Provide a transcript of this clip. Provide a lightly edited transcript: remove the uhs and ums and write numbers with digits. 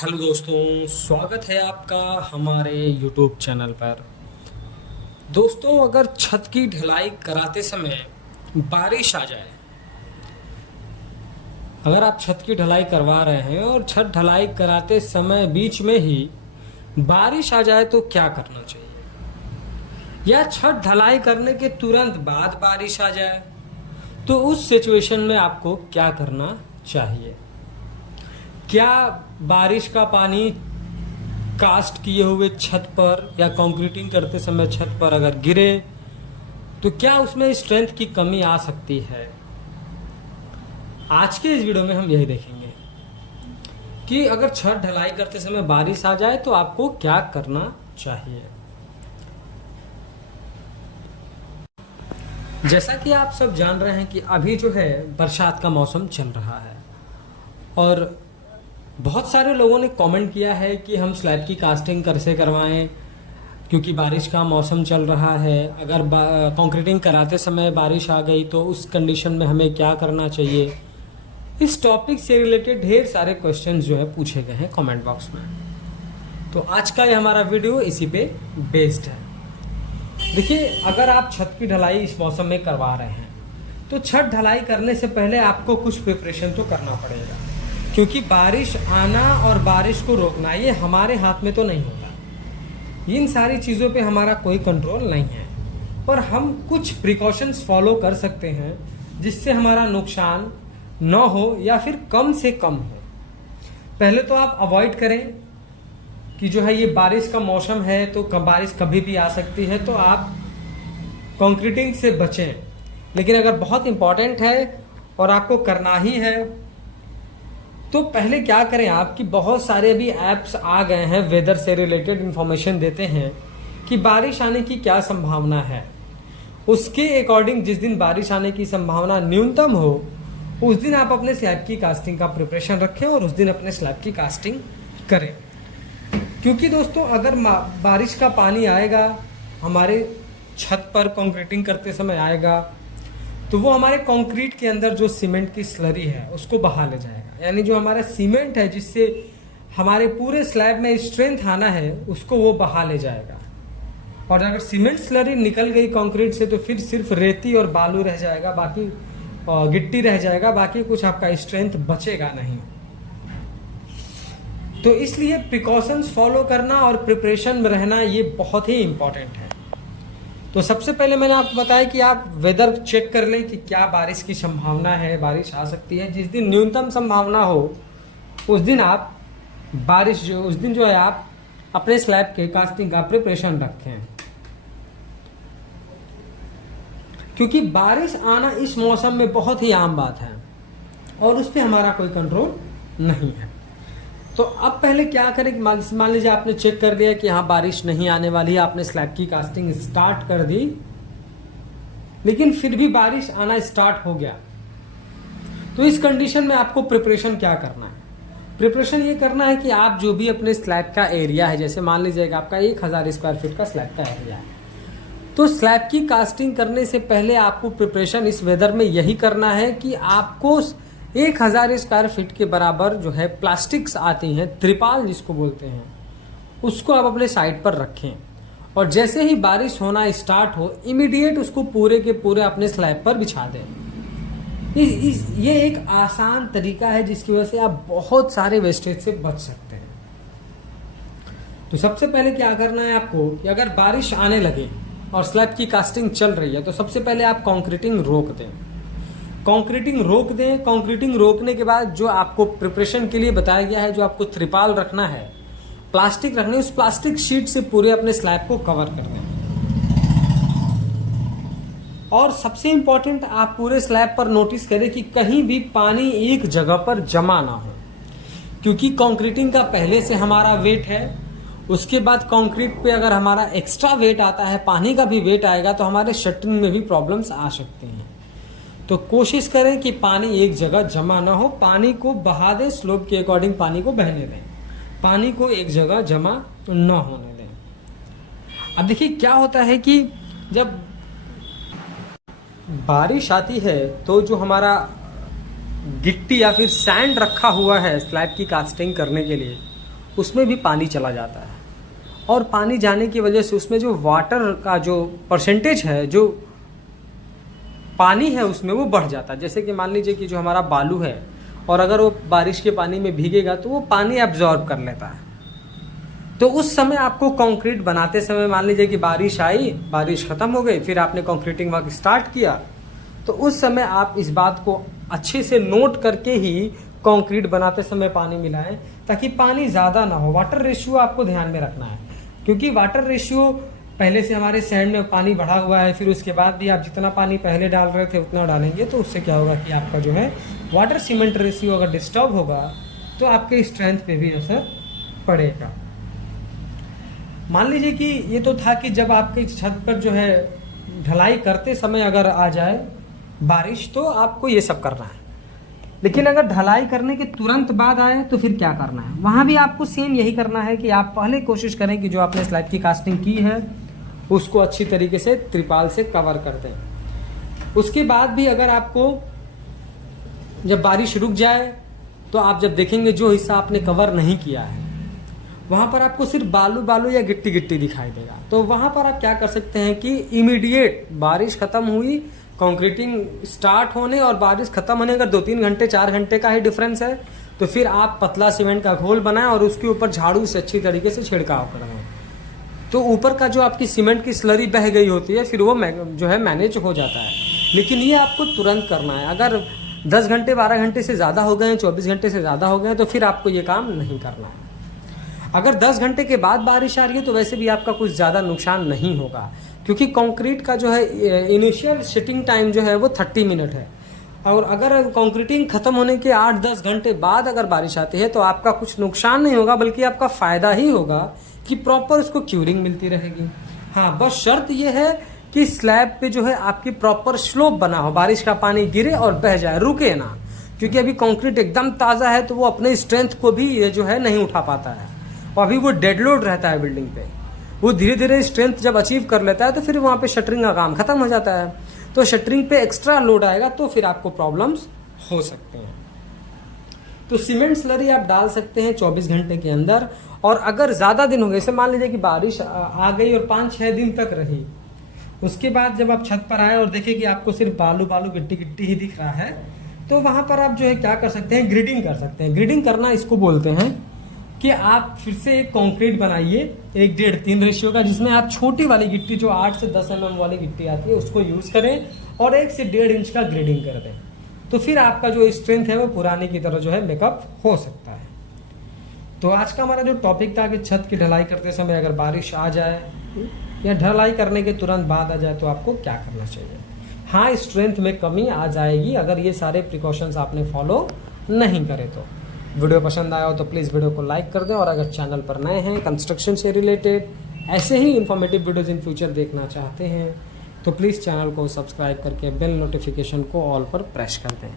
Hello दोस्तों, स्वागत है आपका हमारे YouTube चैनल पर। दोस्तों, अगर छत की ढलाई कराते समय बारिश आ जाए, अगर आप छत की ढलाई करवा रहे हैं और छत ढलाई कराते समय बीच में ही बारिश आ जाए तो क्या करना चाहिए? या छत ढलाई करने के तुरंत बाद बारिश आ जाए तो उस सिचुएशन में आपको क्या करना चाहिए? क्या बारिश का पानी कास्ट किए हुए छत पर या कंक्रीटिंग करते समय छत पर अगर गिरे तो क्या उसमें स्ट्रेंथ की कमी आ सकती है? आज के इस वीडियो में हम यही देखेंगे कि अगर छत ढलाई करते समय बारिश आ जाए तो आपको क्या करना चाहिए। जैसा कि आप सब जान रहे हैं कि अभी जो है बरसात का मौसम चल रहा है और बहुत सारे लोगों ने कमेंट किया है कि हम स्लैब की कास्टिंग कैसे करवाएं, क्योंकि बारिश का मौसम चल रहा है। अगर कंक्रीटिंग कराते समय बारिश आ गई तो उस कंडीशन में हमें क्या करना चाहिए। इस टॉपिक से रिलेटेड ढेर सारे क्वेश्चंस जो है पूछे गए हैं कमेंट बॉक्स में। तो आज का ये हमारा वीडियो इसी पे बेस्ड है। देखिए, अगर आप छत की ढलाई इस मौसम में करवा रहे हैं तो छत ढलाई करने से पहले आपको कुछ प्रिपरेशन तो करना पड़ेगा, क्योंकि बारिश आना और बारिश को रोकना ये हमारे हाथ में तो नहीं होता। इन सारी चीज़ों पे हमारा कोई कंट्रोल नहीं है, पर हम कुछ प्रिकॉशंस फॉलो कर सकते हैं जिससे हमारा नुकसान न हो या फिर कम से कम हो। पहले तो आप अवॉइड करें कि जो है ये बारिश का मौसम है तो बारिश कभी भी आ सकती है, तो आप कंक्रीटिंग से बचें। लेकिन अगर बहुत इम्पॉर्टेंट है और आपको करना ही है तो पहले क्या करें आप कि बहुत सारे भी ऐप्स आ गए हैं वेदर से रिलेटेड इंफॉर्मेशन देते हैं कि बारिश आने की क्या संभावना है। उसके अकॉर्डिंग जिस दिन बारिश आने की संभावना न्यूनतम हो उस दिन आप अपने स्लैब की कास्टिंग का प्रिपरेशन रखें और उस दिन अपने स्लैब की कास्टिंग करें। क्योंकि दोस्तों, अगर बारिश का पानी आएगा हमारे छत पर कंक्रीटिंग करते समय आएगा तो वो हमारे कंक्रीट के अंदर जो सीमेंट की स्लरी है उसको बहा ले जाएगा। यानी जो हमारा सीमेंट है जिससे हमारे पूरे स्लैब में स्ट्रेंथ आना है उसको वो बहा ले जाएगा। और अगर सीमेंट स्लरी निकल गई कंक्रीट से तो फिर सिर्फ रेती और बालू रह जाएगा, बाकी गिट्टी रह जाएगा, बाकी कुछ आपका स्ट्रेंथ बचेगा नहीं। तो इसलिए प्रिकॉशंस फॉलो करना और प्रिपरेशन में रहना ये बहुत ही इंपॉर्टेंट है। तो सबसे पहले मैंने आपको बताया कि आप वेदर चेक कर लें कि क्या बारिश की संभावना है, बारिश आ सकती है। जिस दिन न्यूनतम संभावना हो उस दिन आप उस दिन जो है आप अपने स्लैब के कास्टिंग का प्रिपरेशन रखें, क्योंकि बारिश आना इस मौसम में बहुत ही आम बात है और उस पर हमारा कोई कंट्रोल नहीं है। तो अब पहले क्या करें कि मान लीजिए आपने चेक कर लिया कि हाँ बारिश नहीं आने वाली है, आपने स्लैब की कास्टिंग स्टार्ट कर दी, लेकिन फिर भी बारिश आना स्टार्ट हो गया। तो इस कंडीशन में आपको प्रिपरेशन क्या करना है? प्रिपरेशन ये करना है कि आप जो भी अपने स्लैब का एरिया है, जैसे मान लीजिएगा आपका 1000 स्क्वायर फीट का स्लैब का एरिया है, तो स्लैब की कास्टिंग करने से पहले आपको प्रिपरेशन इस वेदर में यही करना है कि आपको 1000 स्क्वायर फीट के बराबर जो है प्लास्टिक्स आती हैं, त्रिपाल जिसको बोलते हैं, उसको आप अपने साइड पर रखें। और जैसे ही बारिश होना स्टार्ट हो इमीडिएट उसको पूरे के पूरे अपने स्लैब पर बिछा दें। ये एक आसान तरीका है जिसकी वजह से आप बहुत सारे वेस्टेज से बच सकते हैं। तो सबसे पहले क्या करना है आपको कि अगर बारिश आने लगे और स्लैब की कास्टिंग चल रही है तो सबसे पहले आप कंक्रीटिंग रोक दें। कंक्रीटिंग रोकने के बाद जो आपको प्रिपरेशन के लिए बताया गया है, जो आपको त्रिपाल रखना है, प्लास्टिक रखनी है, उस प्लास्टिक शीट से पूरे अपने स्लैब को कवर कर दें। और सबसे इंपॉर्टेंट, आप पूरे स्लैब पर नोटिस करें कि कहीं भी पानी एक जगह पर जमा ना हो, क्योंकि कंक्रीटिंग का पहले से हमारा वेट है। उसके बाद कंक्रीट पे अगर हमारा एक्स्ट्रा वेट आता है, पानी का भी वेट आएगा, तो हमारे शटरिंग में भी प्रॉब्लम्स आ सकती हैं। तो कोशिश करें कि पानी एक जगह जमा ना हो, पानी को बहा दें, स्लोप के अकॉर्डिंग पानी को बहने दें, पानी को एक जगह जमा ना होने दें। अब देखिए क्या होता है कि जब बारिश आती है तो जो हमारा गिट्टी या फिर सैंड रखा हुआ है स्लैब की कास्टिंग करने के लिए, उसमें भी पानी चला जाता है, और पानी जाने की वजह से उसमें जो वाटर का जो परसेंटेज है, जो पानी है उसमें, वो बढ़ जाता है। जैसे कि मान लीजिए कि जो हमारा बालू है, और अगर वो बारिश के पानी में भीगेगा तो वो पानी एब्जॉर्ब कर लेता है। तो उस समय आपको कंक्रीट बनाते समय, मान लीजिए कि बारिश आई, बारिश खत्म हो गई, फिर आपने कंक्रीटिंग वर्क स्टार्ट किया, तो उस समय आप इस बात को अच्छे से नोट करके ही कंक्रीट बनाते समय पानी मिलाएं, ताकि पानी ज़्यादा ना हो। वाटर रेशियो आपको ध्यान में रखना है, क्योंकि वाटर रेशियो पहले से हमारे सैंड में पानी बढ़ा हुआ है, फिर उसके बाद भी आप जितना पानी पहले डाल रहे थे उतना डालेंगे, तो उससे क्या होगा कि आपका जो है वाटर सीमेंट रेशियो अगर डिस्टर्ब होगा तो आपके स्ट्रेंथ पे भी असर पड़ेगा। मान लीजिए कि ये तो था कि जब आपकी छत पर जो है ढलाई करते समय अगर आ जाए बारिश, तो आपको ये सब करना है। लेकिन अगर ढलाई करने के तुरंत बाद आए तो फिर क्या करना है? वहाँ भी आपको सेम यही करना है कि आप पहले कोशिश करें कि जो आपने स्लैब की कास्टिंग की है उसको अच्छी तरीके से त्रिपाल से कवर कर दें। उसके बाद भी अगर आपको जब बारिश रुक जाए तो आप जब देखेंगे जो हिस्सा आपने कवर नहीं किया है वहाँ पर आपको सिर्फ बालू बालू या गिट्टी गिट्टी दिखाई देगा। तो वहाँ पर आप क्या कर सकते हैं कि इमीडिएट बारिश खत्म हुई, कंक्रीटिंग स्टार्ट होने और बारिश खत्म होने अगर 2-3 घंटे 4 घंटे का ही डिफरेंस है, तो फिर आप पतला सीमेंट का घोल बनाएं और उसके ऊपर झाड़ू से अच्छी तरीके से छिड़काव करवाएं। तो ऊपर का जो आपकी सीमेंट की स्लरी बह गई होती है, फिर वो जो है मैनेज हो जाता है। लेकिन ये आपको तुरंत करना है। अगर 10 घंटे 12 घंटे से ज़्यादा हो गए, 24 घंटे से ज़्यादा हो गए, तो फिर आपको ये काम नहीं करना है। अगर 10 घंटे के बाद बारिश आ रही है तो वैसे भी आपका कुछ ज़्यादा नुकसान नहीं होगा, क्योंकि कंक्रीट का जो है इनिशियल सिटिंग टाइम जो है वो 30 मिनट है। और अगर कंक्रीटिंग खत्म होने के 8-10 घंटे बाद अगर बारिश आती है तो आपका कुछ नुकसान नहीं होगा, बल्कि आपका फ़ायदा ही होगा कि प्रॉपर उसको क्यूरिंग मिलती रहेगी। हाँ, बस शर्त यह है कि स्लैब पे जो है आपकी प्रॉपर स्लोप बना हो, बारिश का पानी गिरे और बह जाए, रुके ना। क्योंकि अभी कंक्रीट एकदम ताज़ा है तो वो अपने स्ट्रेंथ को भी ये जो है नहीं उठा पाता है, और अभी वो डेड लोड रहता है बिल्डिंग पे। वो धीरे धीरे स्ट्रेंथ जब अचीव कर लेता है तो फिर वहाँ पे शटरिंग का काम खत्म हो जाता है। तो शटरिंग पे एक्स्ट्रा लोड आएगा तो फिर आपको प्रॉब्लम्स हो सकते हैं। तो सीमेंट स्लरी आप डाल सकते हैं 24 घंटे के अंदर। और अगर ज़्यादा दिन हो गए, जैसे मान लीजिए कि बारिश आ गई और 5-6 दिन तक रही, उसके बाद जब आप छत पर आए और देखें कि आपको सिर्फ बालू बालू गिट्टी गिट्टी ही दिख रहा है, तो वहाँ पर आप जो है क्या कर सकते हैं, ग्रिडिंग कर सकते हैं। ग्रिडिंग करना इसको बोलते हैं कि आप फिर से एक कंक्रीट बनाइए 1:3 रेशियो का, जिसमें आप छोटी वाली गिट्टी जो 8 से 10 mm वाली गिट्टी आती है उसको यूज़ करें और 1 से 1.5 इंच का ग्रेडिंग कर दें। तो फिर आपका जो स्ट्रेंथ है वो पुराने की तरह जो है मेकअप हो सकता है। तो आज का हमारा जो टॉपिक था कि छत की ढलाई करते समय अगर बारिश आ जाए या ढलाई करने के तुरंत बाद आ जाए तो आपको क्या करना चाहिए। हाँ, स्ट्रेंथ में कमी आ जाएगी अगर ये सारे प्रिकॉशंस आपने फॉलो नहीं करे तो। वीडियो पसंद आया हो तो प्लीज़ वीडियो को लाइक कर दें, और अगर चैनल पर नए हैं, कंस्ट्रक्शन से रिलेटेड ऐसे ही इन्फॉर्मेटिव वीडियोज़ इन फ्यूचर देखना चाहते हैं तो प्लीज़ चैनल को सब्सक्राइब करके बेल नोटिफिकेशन को ऑल पर प्रेस कर दें।